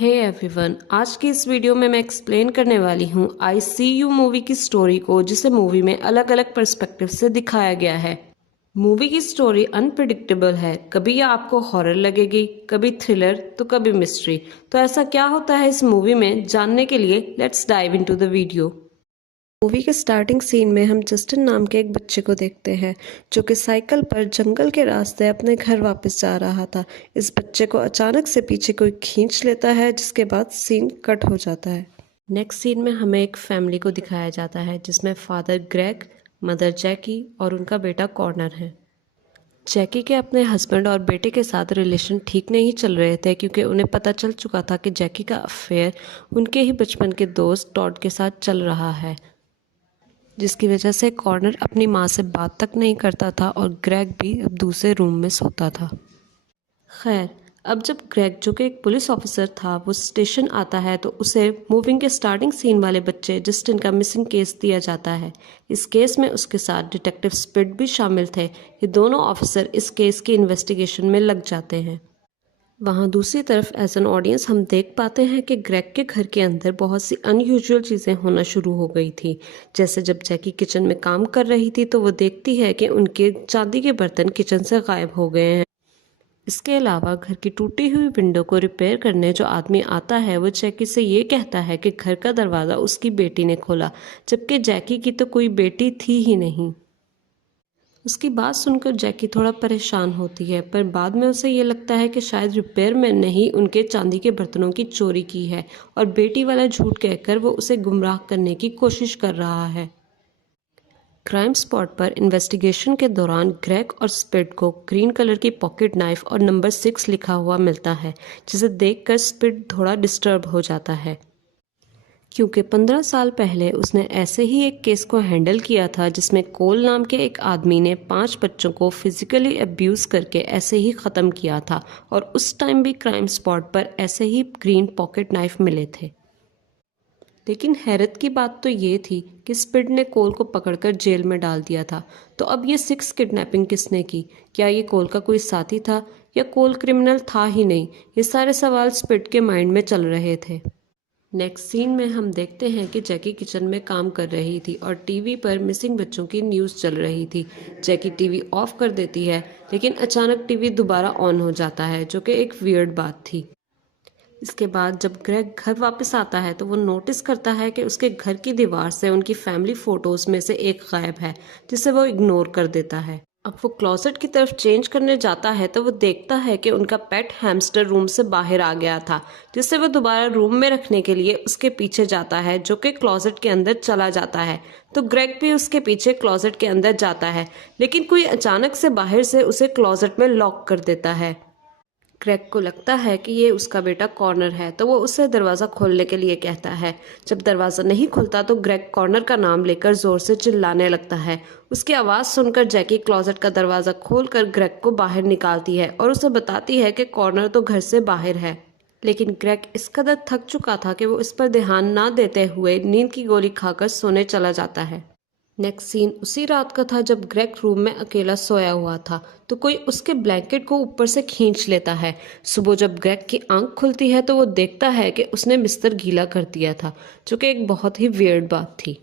Hey everyone, आज की इस वीडियो में मैं एक्सप्लेन करने वाली हूँ आई सी यू मूवी की स्टोरी को, जिसे मूवी में अलग अलग पर्सपेक्टिव से दिखाया गया है। मूवी की स्टोरी अनप्रिडिक्टेबल है, कभी यह आपको हॉरर लगेगी, कभी थ्रिलर तो कभी मिस्ट्री। तो ऐसा क्या होता है इस मूवी में, जानने के लिए let's dive into the video. Movie के स्टार्टिंग सीन में हम जस्टिन नाम के एक बच्चे को देखते हैं जो कि साइकिल पर जंगल के रास्ते अपने घर वापस जा रहा था। इस बच्चे को अचानक से पीछे कोई खींच लेता है, जिसके बाद सीन कट हो जाता है। नेक्स्ट सीन में हमें एक फैमिली को दिखाया जाता है जिसमें फादर ग्रेग, मदर जैकी और उनका बेटा कॉर्नर है। जैकी के अपने हस्बैंड और बेटे के साथ रिलेशन ठीक नहीं चल रहे थे, क्योंकि उन्हें पता चल चुका था कि जैकी का अफेयर उनके ही बचपन के दोस्त टॉड के साथ चल रहा है, जिसकी वजह से कॉर्नर अपनी माँ से बात तक नहीं करता था और ग्रेग भी अब दूसरे रूम में सोता था। खैर, अब जब ग्रेग, जो कि एक पुलिस ऑफिसर था, वो स्टेशन आता है तो उसे मूविंग के स्टार्टिंग सीन वाले बच्चे जस्टिन का मिसिंग केस दिया जाता है। इस केस में उसके साथ डिटेक्टिव स्पिड भी शामिल थे। ये दोनों ऑफिसर इस केस की इन्वेस्टिगेशन में लग जाते हैं। वहाँ दूसरी तरफ एज एन ऑडियंस हम देख पाते हैं कि ग्रेग के घर के अंदर बहुत सी अनयूजुअल चीज़ें होना शुरू हो गई थी। जैसे जब जैकी किचन में काम कर रही थी तो वो देखती है कि उनके चांदी के बर्तन किचन से गायब हो गए हैं। इसके अलावा घर की टूटी हुई विंडो को रिपेयर करने जो आदमी आता है वो जैकी से ये कहता है कि घर का दरवाज़ा उसकी बेटी ने खोला, जबकि जैकी की तो कोई बेटी थी ही नहीं। उसकी बात सुनकर जैकी थोड़ा परेशान होती है, पर बाद में उसे ये लगता है कि शायद रिपेयरमैन ने ही उनके चांदी के बर्तनों की चोरी की है और बेटी वाला झूठ कहकर वो उसे गुमराह करने की कोशिश कर रहा है। क्राइम स्पॉट पर इन्वेस्टिगेशन के दौरान ग्रेग और स्पिड को ग्रीन कलर की पॉकेट नाइफ और नंबर 6 लिखा हुआ मिलता है, जिसे देखकर स्पिड थोड़ा डिस्टर्ब हो जाता है, क्योंकि 15 साल पहले उसने ऐसे ही एक केस को हैंडल किया था जिसमें कोल नाम के एक आदमी ने 5 बच्चों को फिजिकली अब्यूज़ करके ऐसे ही ख़त्म किया था, और उस टाइम भी क्राइम स्पॉट पर ऐसे ही ग्रीन पॉकेट नाइफ मिले थे। लेकिन हैरत की बात तो ये थी कि स्पिड ने कोल को पकड़कर जेल में डाल दिया था। तो अब ये 6 किडनैपिंग किसने की? क्या ये कोल का कोई साथी था या कोल क्रिमिनल था ही नहीं? ये सारे सवाल स्पिड के माइंड में चल रहे थे। नेक्स्ट सीन में हम देखते हैं कि जैकी किचन में काम कर रही थी और टीवी पर मिसिंग बच्चों की न्यूज़ चल रही थी। जैकी टीवी ऑफ कर देती है, लेकिन अचानक टीवी दोबारा ऑन हो जाता है, जो कि एक वियर्ड बात थी। इसके बाद जब ग्रेग घर वापस आता है तो वो नोटिस करता है कि उसके घर की दीवार से उनकी फैमिली फोटोज में से एक गायब है, जिसे वो इग्नोर कर देता है। अब वो क्लोजेट की तरफ चेंज करने जाता है तो वो देखता है कि उनका पेट हैमस्टर रूम से बाहर आ गया था, जिसे वो दोबारा रूम में रखने के लिए उसके पीछे जाता है, जो कि क्लोजेट के अंदर चला जाता है। तो ग्रेग भी उसके पीछे क्लोजेट के अंदर जाता है, लेकिन कोई अचानक से बाहर से उसे क्लोजेट में लॉक कर देता है। ग्रेग को लगता है कि ये उसका बेटा कॉर्नर है, तो वो उसे दरवाज़ा खोलने के लिए कहता है। जब दरवाज़ा नहीं खुलता तो ग्रेग कॉर्नर का नाम लेकर ज़ोर से चिल्लाने लगता है। उसकी आवाज़ सुनकर जैकी क्लोजेट का दरवाज़ा खोलकर ग्रेग को बाहर निकालती है और उसे बताती है कि कॉर्नर तो घर से बाहर है। लेकिन ग्रेग इस कदर थक चुका था कि वो इस पर ध्यान ना देते हुए नींद की गोली खाकर सोने चला जाता है। नेक्स्ट सीन उसी रात का था जब ग्रेग रूम में अकेला सोया हुआ था, तो कोई उसके ब्लैंकेट को ऊपर से खींच लेता है। सुबह जब ग्रेग की आंख खुलती है तो वो देखता है कि उसने बिस्तर गीला कर दिया था, जो कि एक बहुत ही वियर्ड बात थी,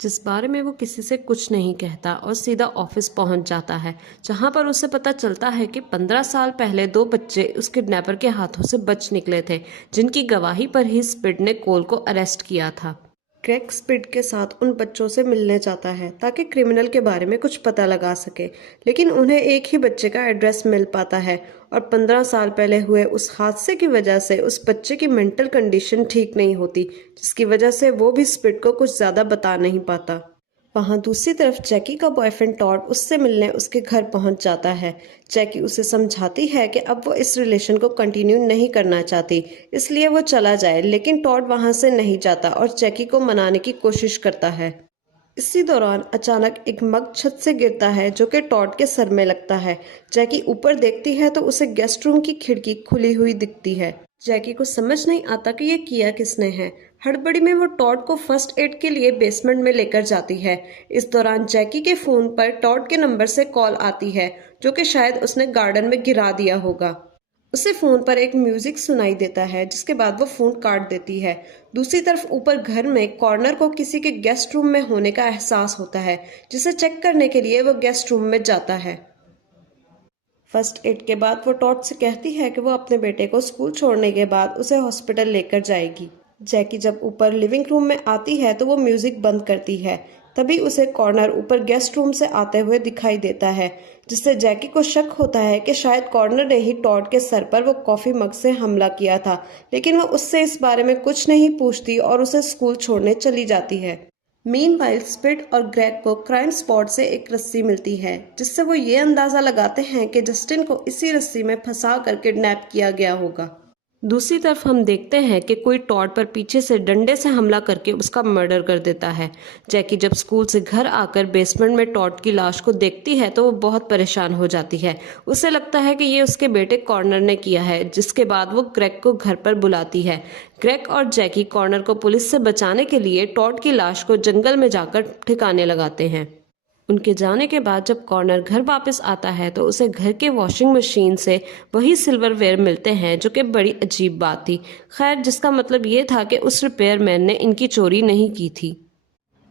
जिस बारे में वो किसी से कुछ नहीं कहता और सीधा ऑफिस पहुंच जाता है, जहां पर उसे पता चलता है कि 15 साल पहले 2 बच्चे उस किडनैपर के हाथों से बच निकले थे, जिनकी गवाही पर ही स्पिड ने कोल को अरेस्ट किया था। ग्रेग स्पिड के साथ उन बच्चों से मिलने जाता है ताकि क्रिमिनल के बारे में कुछ पता लगा सके, लेकिन उन्हें एक ही बच्चे का एड्रेस मिल पाता है और 15 साल पहले हुए उस हादसे की वजह से उस बच्चे की मेंटल कंडीशन ठीक नहीं होती, जिसकी वजह से वो भी स्पिड को कुछ ज़्यादा बता नहीं पाता। वहाँ दूसरी तरफ जैकी का बॉयफ्रेंड टॉड उससे मिलने उसके घर पहुंच जाता है। जैकी उसे समझाती है कि अब वो इस रिलेशन को कंटिन्यू नहीं करना चाहती, इसलिए वो चला जाए, लेकिन टॉड वहाँ से नहीं जाता और जैकी को मनाने की कोशिश करता है। इसी दौरान अचानक एक मग छत से गिरता है, जो कि टॉड के सर में लगता है। जैकी ऊपर देखती है तो उसे गेस्ट रूम की खिड़की खुली हुई दिखती है। जैकी को समझ नहीं आता कि ये किया किसने है। हड़बड़ी में वो टॉड को फर्स्ट एड के लिए बेसमेंट में लेकर जाती है। इस दौरान जैकी के फोन पर टॉड के नंबर से कॉल आती है, जो कि शायद उसने गार्डन में गिरा दिया होगा। उसे फोन पर एक म्यूजिक सुनाई देता है, जिसके बाद वो फोन काट देती है। दूसरी तरफ ऊपर घर में कॉर्नर को किसी के गेस्ट रूम में होने का एहसास होता है, जिसे चेक करने के लिए वो गेस्ट रूम में जाता है। फर्स्ट एड के बाद वो टॉड से कहती है कि वो अपने बेटे को स्कूल छोड़ने के बाद उसे हॉस्पिटल लेकर जाएगी। जैकी जब ऊपर लिविंग रूम में आती है तो वो म्यूजिक बंद करती है। तभी उसे कॉर्नर ऊपर गेस्ट रूम से आते हुए दिखाई देता है, जिससे जैकी को शक होता है कि शायद कॉर्नर ने ही टॉड के सर पर वो कॉफी मग से हमला किया था, लेकिन वो उससे इस बारे में कुछ नहीं पूछती और उसे स्कूल छोड़ने चली जाती है। मीनवाइल स्पिड और ग्रेग को क्राइम स्पॉट से एक रस्सी मिलती है, जिससे वो ये अंदाजा लगाते हैं कि जस्टिन को इसी रस्सी में फंसा कर किडनैप किया गया होगा। दूसरी तरफ हम देखते हैं कि कोई टॉड पर पीछे से डंडे से हमला करके उसका मर्डर कर देता है। जैकी जब स्कूल से घर आकर बेसमेंट में टॉड की लाश को देखती है तो वो बहुत परेशान हो जाती है। उसे लगता है कि ये उसके बेटे कॉर्नर ने किया है, जिसके बाद वो ग्रेग को घर पर बुलाती है। ग्रेग और जैकी कॉर्नर को पुलिस से बचाने के लिए टॉड की लाश को जंगल में जाकर ठिकाने लगाते हैं। उनके जाने के बाद जब कॉर्नर घर वापस आता है तो उसे घर के वॉशिंग मशीन से वही सिल्वरवेयर मिलते हैं, जो कि बड़ी अजीब बात थी। खैर, जिसका मतलब ये था कि उस रिपेयरमैन ने इनकी चोरी नहीं की थी।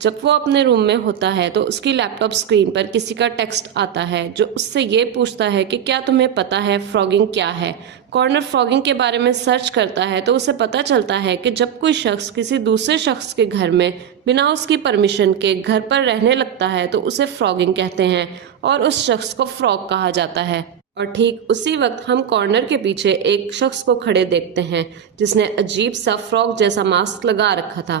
जब वो अपने रूम में होता है तो उसकी लैपटॉप स्क्रीन पर किसी का टेक्स्ट आता है, जो उससे ये पूछता है कि क्या तुम्हें पता है फ्रॉगिंग क्या है। कॉर्नर फ्रॉगिंग के बारे में सर्च करता है तो उसे पता चलता है कि जब कोई शख्स किसी दूसरे शख्स के घर में बिना उसकी परमिशन के घर पर रहने लगता है तो उसे फ्रॉगिंग कहते हैं और उस शख्स को फ्रॉग कहा जाता है। और ठीक उसी वक्त हम कॉर्नर के पीछे एक शख्स को खड़े देखते हैं, जिसने अजीब सा फ्रॉग जैसा मास्क लगा रखा था।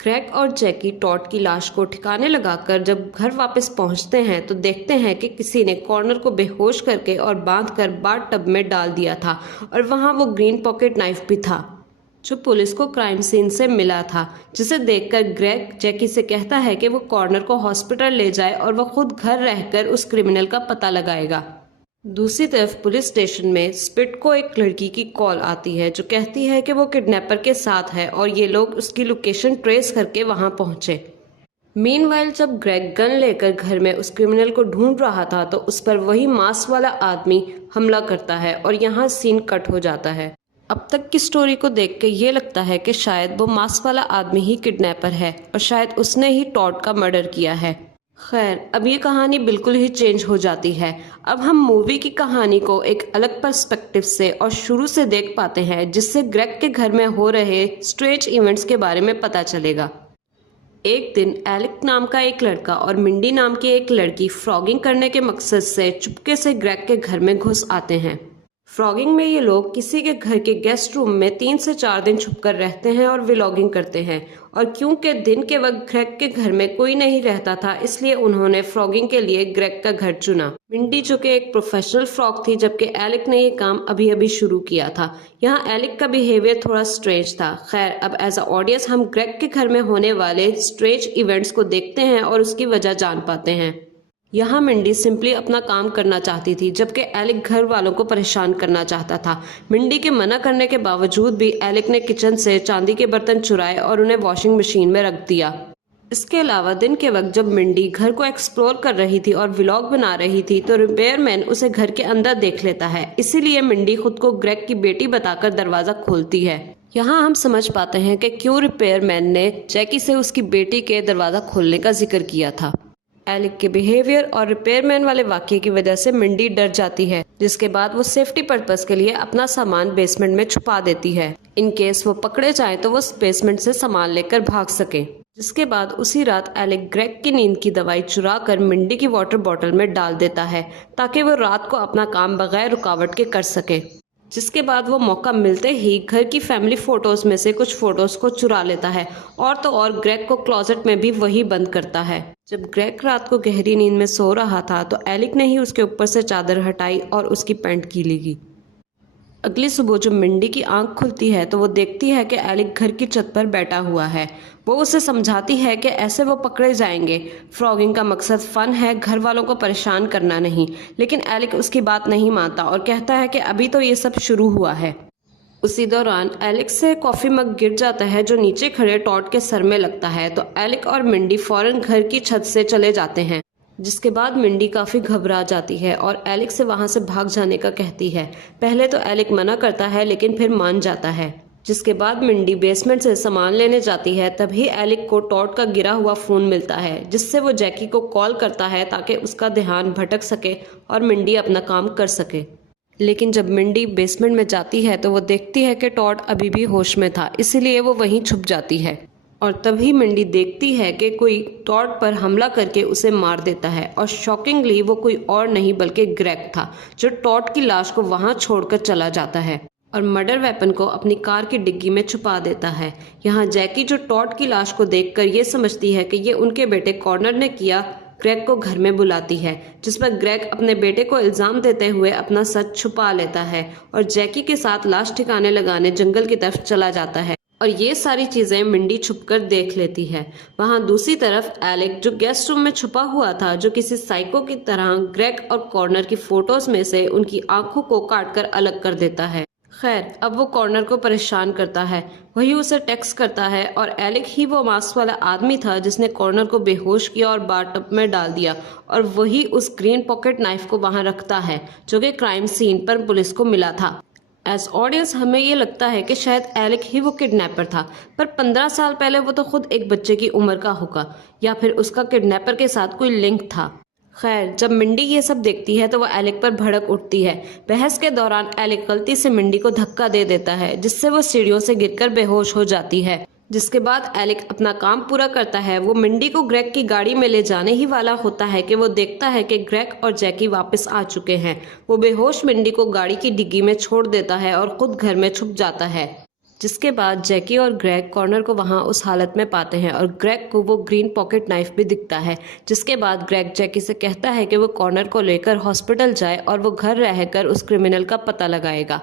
ग्रेग और जैकी टॉड की लाश को ठिकाने लगाकर जब घर वापस पहुंचते हैं तो देखते हैं कि किसी ने कॉर्नर को बेहोश करके और बांधकर बाथ टब में डाल दिया था, और वहां वो ग्रीन पॉकेट नाइफ भी था जो पुलिस को क्राइम सीन से मिला था। जिसे देखकर ग्रेग जैकी से कहता है कि वो कॉर्नर को हॉस्पिटल ले जाए और वो खुद घर रहकर उस क्रिमिनल का पता लगाएगा। दूसरी तरफ पुलिस स्टेशन में स्पिट को एक लड़की की कॉल आती है, जो कहती है कि वो किडनैपर के साथ है और ये लोग उसकी लोकेशन ट्रेस करके वहां पहुंचे। मीनवाइल जब ग्रेग गन लेकर घर में उस क्रिमिनल को ढूंढ रहा था तो उस पर वही मास्क वाला आदमी हमला करता है और यहाँ सीन कट हो जाता है। अब तक की स्टोरी को देख के ये लगता है कि शायद वो मास्क वाला आदमी ही किडनैपर है और शायद उसने ही टॉड का मर्डर किया है। खैर, अब ये कहानी बिल्कुल ही चेंज हो जाती है। अब हम मूवी की कहानी को एक अलग पर्सपेक्टिव से और शुरू से देख पाते हैं, जिससे ग्रेग के घर में हो रहे स्ट्रेंज इवेंट्स के बारे में पता चलेगा। एक दिन एलिक नाम का एक लड़का और मिंडी नाम की एक लड़की फ्रॉगिंग करने के मकसद से चुपके से ग्रेग के घर में घुस आते हैं। फ्रॉगिंग में ये लोग किसी के घर के गेस्ट रूम में 3 से 4 दिन छुपकर रहते हैं और व्लॉगिंग करते हैं। और क्योंकि दिन के वक्त ग्रेग के घर में कोई नहीं रहता था, इसलिए उन्होंने फ्रॉगिंग के लिए ग्रेग का घर चुना। मिंडी जो कि एक प्रोफेशनल फ्रॉग थी, जबकि एलिक ने ये काम अभी अभी शुरू किया था। यहाँ एलिक का बिहेवियर थोड़ा स्ट्रेंज था। खैर, अब एज अ ऑडियंस हम ग्रेग के घर में होने वाले स्ट्रेंज इवेंट्स को देखते हैं और उसकी वजह जान पाते हैं। यहाँ मिंडी सिंपली अपना काम करना चाहती थी, जबकि एलिक घर वालों को परेशान करना चाहता था। मिंडी के मना करने के बावजूद भी एलिक ने किचन से चांदी के बर्तन चुराए और उन्हें वॉशिंग मशीन में रख दिया। इसके अलावा दिन के वक्त जब मिंडी घर को एक्सप्लोर कर रही थी और व्लॉग बना रही थी तो रिपेयरमैन उसे घर के अंदर देख लेता है। इसीलिए मिंडी खुद को ग्रेग की बेटी बताकर दरवाजा खोलती है। यहाँ हम समझ पाते हैं कि क्यों रिपेयरमैन ने जैकी से उसकी बेटी के दरवाजा खोलने का जिक्र किया था। एलिक के बिहेवियर और रिपेयरमैन वाले वाक्य की वजह से मिंडी डर जाती है, जिसके बाद वो सेफ्टी पर्पस के लिए अपना सामान बेसमेंट में छुपा देती है, इन केस वो पकड़े जाए तो वो बेसमेंट से सामान लेकर भाग सके। जिसके बाद उसी रात एलिक ग्रेग की नींद की दवाई चुरा कर मिंडी की वाटर बॉटल में डाल देता है, ताकि वो रात को अपना काम बगैर रुकावट के कर सके। जिसके बाद वो मौका मिलते ही घर की फैमिली फोटोज में से कुछ फोटोज को चुरा लेता है और तो और ग्रेग को क्लोजेट में भी वही बंद करता है। जब ग्रेग रात को गहरी नींद में सो रहा था तो एलिक ने ही उसके ऊपर से चादर हटाई और उसकी पैंट गीली की। अगली सुबह जब मिंडी की आंख खुलती है तो वो देखती है कि एलिक घर की छत पर बैठा हुआ है। वो उसे समझाती है कि ऐसे वो पकड़े जाएंगे। फ्रॉगिंग का मकसद फन है, घर वालों को परेशान करना नहीं। लेकिन एलिक उसकी बात नहीं मानता और कहता है कि अभी तो ये सब शुरू हुआ है। उसी दौरान एलिक से कॉफी मग गिर जाता है, जो नीचे खड़े टॉड के सर में लगता है। तो एलिक और मिंडी फौरन घर की छत से चले जाते हैं। जिसके बाद मिंडी काफ़ी घबरा जाती है और एलिक से वहाँ से भाग जाने का कहती है। पहले तो एलिक मना करता है लेकिन फिर मान जाता है। जिसके बाद मिंडी बेसमेंट से सामान लेने जाती है। तभी एलिक को टॉड का गिरा हुआ फ़ोन मिलता है, जिससे वो जैकी को कॉल करता है ताकि उसका ध्यान भटक सके और मिंडी अपना काम कर सके। लेकिन जब मिंडी बेसमेंट में जाती है तो वो देखती है कि टॉड अभी भी होश में था, इसीलिए वो वहीं छुप जाती है। और तभी मिंडी देखती है कि कोई टॉड पर हमला करके उसे मार देता है और शॉकिंगली वो कोई और नहीं बल्कि ग्रेग था, जो टॉड की लाश को वहां छोड़कर चला जाता है और मर्डर वेपन को अपनी कार की डिग्गी में छुपा देता है। यहाँ जैकी, जो टॉड की लाश को देखकर ये समझती है कि ये उनके बेटे कॉर्नर ने किया, ग्रेग को घर में बुलाती है, जिस पर ग्रेग अपने बेटे को इल्जाम देते हुए अपना सच छुपा लेता है और जैकी के साथ लाश ठिकाने लगाने जंगल की तरफ चला जाता है। और ये सारी चीजें मिंडी छुपकर देख लेती है। वहाँ दूसरी तरफ एलिक, जो गेस्ट रूम में छुपा हुआ था, जो किसी साइको की तरह ग्रेग और कॉर्नर की फोटोज में से उनकी आंखों को काटकर अलग कर देता है। खैर, अब वो कॉर्नर को परेशान करता है। वही उसे टेक्स्ट करता है और एलिक ही वो मास्क वाला आदमी था जिसने कॉर्नर को बेहोश किया और बाथटब में डाल दिया, और वही उस ग्रीन पॉकेट नाइफ को वहां रखता है जो कि क्राइम सीन पर पुलिस को मिला था। एज ऑडियंस हमें ये लगता है कि शायद एलिक ही वो किडनैपर था, पर 15 साल पहले वो तो खुद एक बच्चे की उम्र का होगा, या फिर उसका किडनैपर के साथ कोई लिंक था। खैर, जब मिंडी ये सब देखती है तो वो एलिक पर भड़क उठती है। बहस के दौरान एलिक गलती से मिंडी को धक्का दे देता है, जिससे वो सीढ़ियों से गिरकर बेहोश हो जाती है। जिसके बाद एलिक अपना काम पूरा करता है। वो मिंडी को ग्रेग की गाड़ी में ले जाने ही वाला होता है कि वो देखता है कि ग्रेग और जैकी वापस आ चुके हैं। वो बेहोश मिंडी को गाड़ी की डिग्गी में छोड़ देता है और खुद घर में छुप जाता है। जिसके बाद जैकी और ग्रेग कॉर्नर को वहां उस हालत में पाते हैं और ग्रेग को वो ग्रीन पॉकेट नाइफ भी दिखता है। जिसके बाद ग्रेग जैकी से कहता है कि वो कॉर्नर को लेकर हॉस्पिटल जाए और वो घर रहकर उस क्रिमिनल का पता लगाएगा।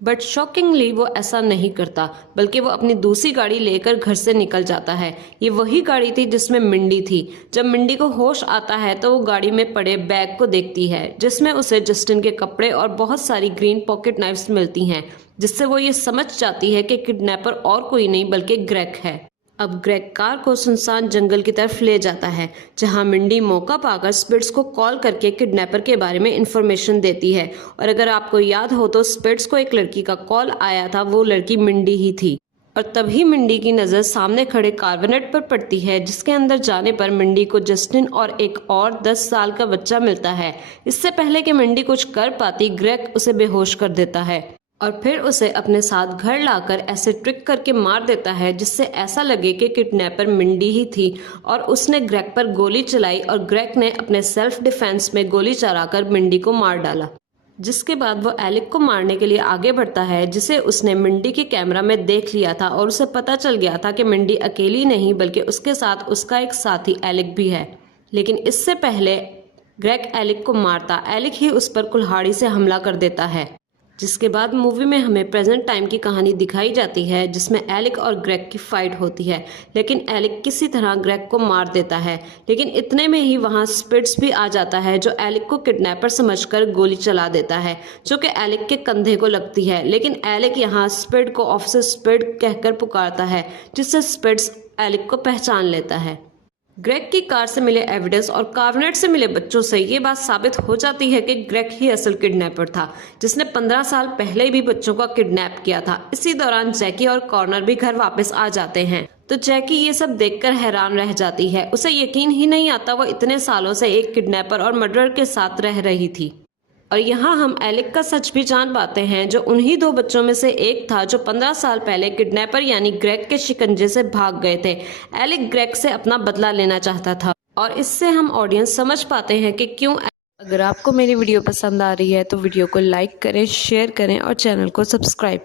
बट शॉकिंगली वो ऐसा नहीं करता, बल्कि वो अपनी दूसरी गाड़ी लेकर घर से निकल जाता है। ये वही गाड़ी थी जिसमें मिंडी थी। जब मिंडी को होश आता है तो वो गाड़ी में पड़े बैग को देखती है, जिसमें उसे जस्टिन के कपड़े और बहुत सारी ग्रीन पॉकेट नाइफ्स मिलती हैं, जिससे वो ये समझ जाती है कि किडनैपर और कोई नहीं बल्कि ग्रेग है। अब ग्रेग कार को सुनसान जंगल की तरफ ले जाता है, जहां मिंडी मौका पाकर स्पिट्स को कॉल करके किडनैपर के बारे में इंफॉर्मेशन देती है। और अगर आपको याद हो तो स्पिट्स को एक लड़की का कॉल आया था, वो लड़की मिंडी ही थी। और तभी मिंडी की नज़र सामने खड़े कार्बोनेट पर पड़ती है, जिसके अंदर जाने पर मिंडी को जस्टिन और एक और 10 साल का बच्चा मिलता है। इससे पहले कि मिंडी कुछ कर पाती, ग्रेग उसे बेहोश कर देता है और फिर उसे अपने साथ घर लाकर ऐसे ट्रिक करके मार देता है जिससे ऐसा लगे कि किडनैपर मिंडी ही थी और उसने ग्रेग पर गोली चलाई और ग्रेग ने अपने सेल्फ डिफेंस में गोली चलाकर मिंडी को मार डाला। जिसके बाद वो एलिक को मारने के लिए आगे बढ़ता है, जिसे उसने मिंडी के कैमरा में देख लिया था और उसे पता चल गया था कि मिंडी अकेली नहीं बल्कि उसके साथ उसका एक साथी एलिक भी है। लेकिन इससे पहले ग्रेग एलिक को मारता, एलिक ही उस पर कुल्हाड़ी से हमला कर देता है। जिसके बाद मूवी में हमें प्रेजेंट टाइम की कहानी दिखाई जाती है, जिसमें एलिक और ग्रेग की फाइट होती है, लेकिन एलिक किसी तरह ग्रेग को मार देता है। लेकिन इतने में ही वहां स्पिट्स भी आ जाता है, जो एलिक को किडनैपर समझकर गोली चला देता है, जो कि एलिक के कंधे को लगती है। लेकिन एलिक यहाँ स्पिड को ऑफिसर स्पिड कहकर पुकारता है, जिससे स्पिट्स एलिक को पहचान लेता है। ग्रेग की कार से मिले एविडेंस और कार्बोनेट से मिले बच्चों से ये बात साबित हो जाती है कि ग्रेग ही असल किडनैपर था, जिसने 15 साल पहले भी बच्चों का किडनैप किया था। इसी दौरान जैकी और कॉर्नर भी घर वापस आ जाते हैं, तो जैकी ये सब देखकर हैरान रह जाती है। उसे यकीन ही नहीं आता वो इतने सालों से एक किडनैपर और मर्डरर के साथ रह रही थी। और यहाँ हम एलिक का सच भी जान पाते हैं, जो उन्हीं 2 बच्चों में से एक था जो 15 साल पहले किडनैपर यानी ग्रेग के शिकंजे से भाग गए थे। एलिक ग्रेग से अपना बदला लेना चाहता था और इससे हम ऑडियंस समझ पाते हैं कि क्यों। अगर आपको मेरी वीडियो पसंद आ रही है तो वीडियो को लाइक करें, शेयर करें और चैनल को सब्सक्राइब